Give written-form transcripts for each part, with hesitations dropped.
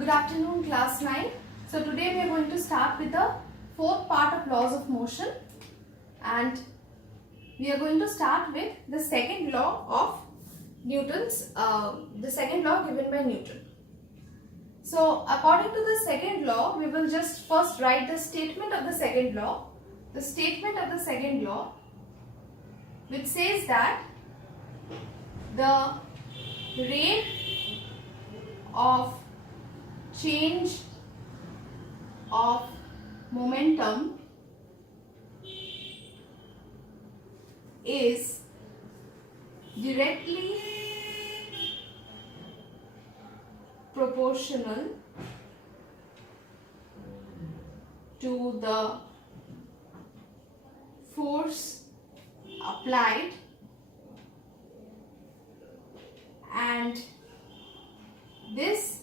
Good afternoon, class 9. So today we are going to start with the fourth part of laws of motion, and we are going to start with the second law of Newton's, the second law given by Newton. So according to the second law, we will just first write the statement of the second law. The statement of the second law, which says that the rate of change of momentum is directly proportional to the force applied, and this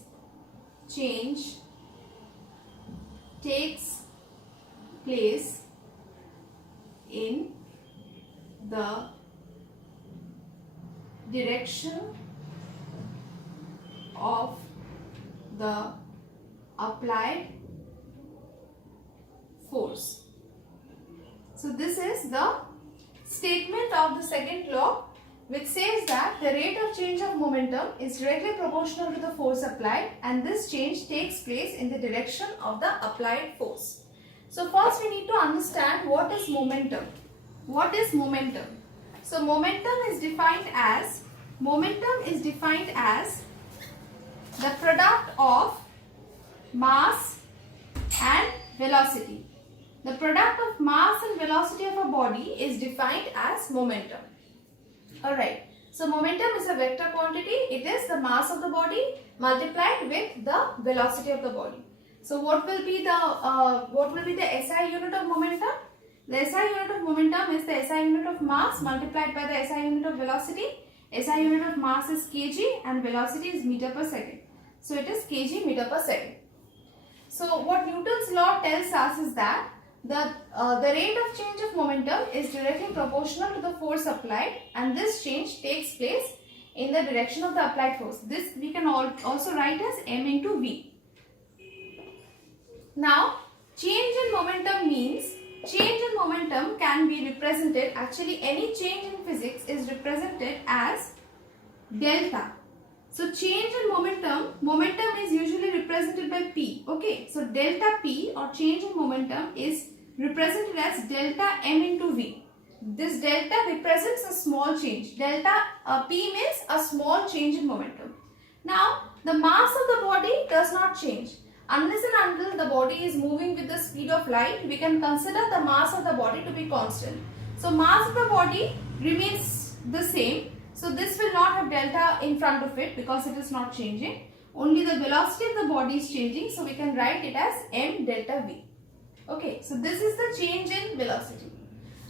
change takes place in the direction of the applied force. So this is the statement of the second law, which says that the rate of change of momentum is directly proportional to the force applied, and this change takes place in the direction of the applied force. So first we need to understand what is momentum. What is momentum? So momentum is defined as the product of mass and velocity. The product of mass and velocity of a body is defined as momentum. Alright, so momentum is a vector quantity. It is the mass of the body multiplied with the velocity of the body. So what will be the SI unit of momentum? The SI unit of momentum is the SI unit of mass multiplied by the SI unit of velocity. SI unit of mass is kg and velocity is meter per second. So it is kg meter per second. So what Newton's law tells us is that the rate of change of momentum is directly proportional to the force applied, and this change takes place in the direction of the applied force. This we can also write as m into v. Now, change in momentum means change in momentum can be represented, actually any change in physics is represented as delta. So change in momentum is usually represented by P. Okay, so delta P or change in momentum is represented as delta M into V. This delta represents a small change. Delta P means a small change in momentum. Now, the mass of the body does not change. Unless and until the body is moving with the speed of light, we can consider the mass of the body to be constant. So mass of the body remains the same. So this will not have delta in front of it because it is not changing. Only the velocity of the body is changing. So we can write it as m delta v. Okay, so this is the change in velocity.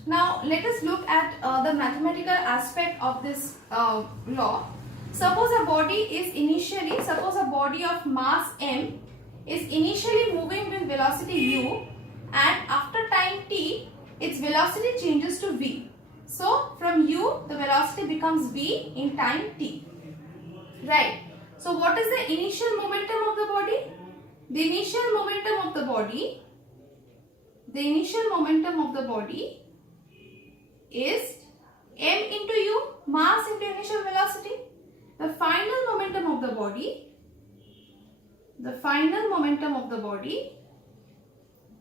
Now let us look at the mathematical aspect of this law. Suppose a body of mass m is initially moving with velocity u, and after time t, its velocity changes to v. So from u, the velocity becomes v in time t. Right. So what is the initial momentum of the body? The initial momentum of the body is m into u, mass into initial velocity. The final momentum of the body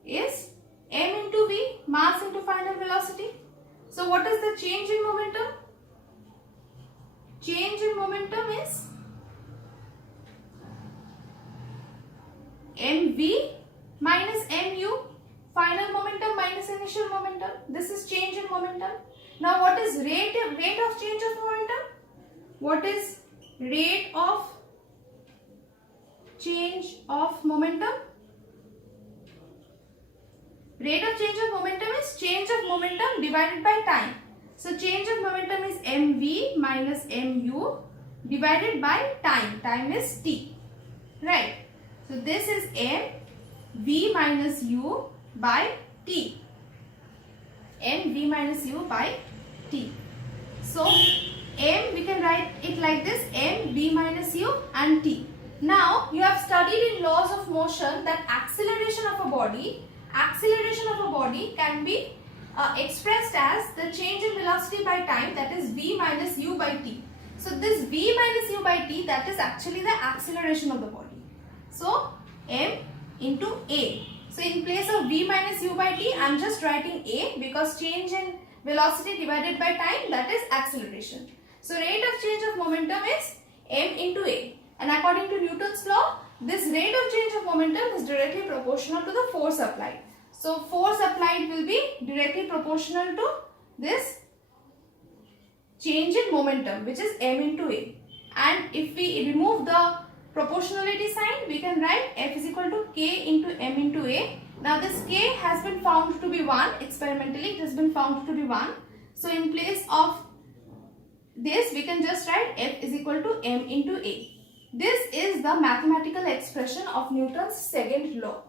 is m into v, mass into final velocity. So what is the change in momentum? Change in momentum is mv minus mu, final momentum minus initial momentum. This is change in momentum. Now what is rate of change of momentum? What is rate of change of momentum? Rate of change of momentum is change of momentum divided by time. So change of momentum is mv minus mu divided by time. Time is t. Right. So this is m v minus u by t. m v minus u by t. So m, we can write it like this, m v minus u and t. Now you have studied in laws of motion that acceleration of a body can be expressed as the change in velocity by time, that is v minus u by t. So this v minus u by t, that is actually the acceleration of the body. So m into a. So in place of v minus u by t, I am just writing a because change in velocity divided by time, that is acceleration. So rate of change of momentum is m into a. And according to Newton's law, this rate of change of momentum is directly proportional to the force applied. So force applied will be directly proportional to this change in momentum, which is m into a. And if we remove the proportionality sign, we can write F is equal to k into m into a. Now this k has been found to be 1, experimentally it has been found to be 1. So in place of this, we can just write F is equal to m into a. This is the mathematical expression of Newton's second law.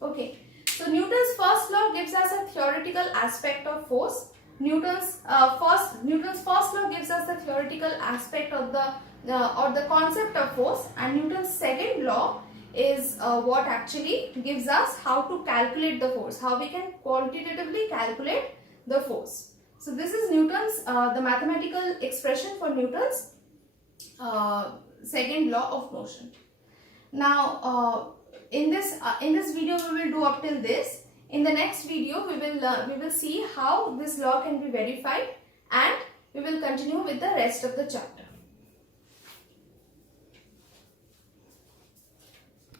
Okay. So Newton's first law gives us a theoretical aspect of force. Newton's first law gives us the theoretical aspect of the or the concept of force, and Newton's second law is what actually gives us how to calculate the force, how we can quantitatively calculate the force. So this is Newton's the mathematical expression for Newton's second law of motion. Now in this video we will do up till this. In the next video we will see how this law can be verified, and we will continue with the rest of the chapter.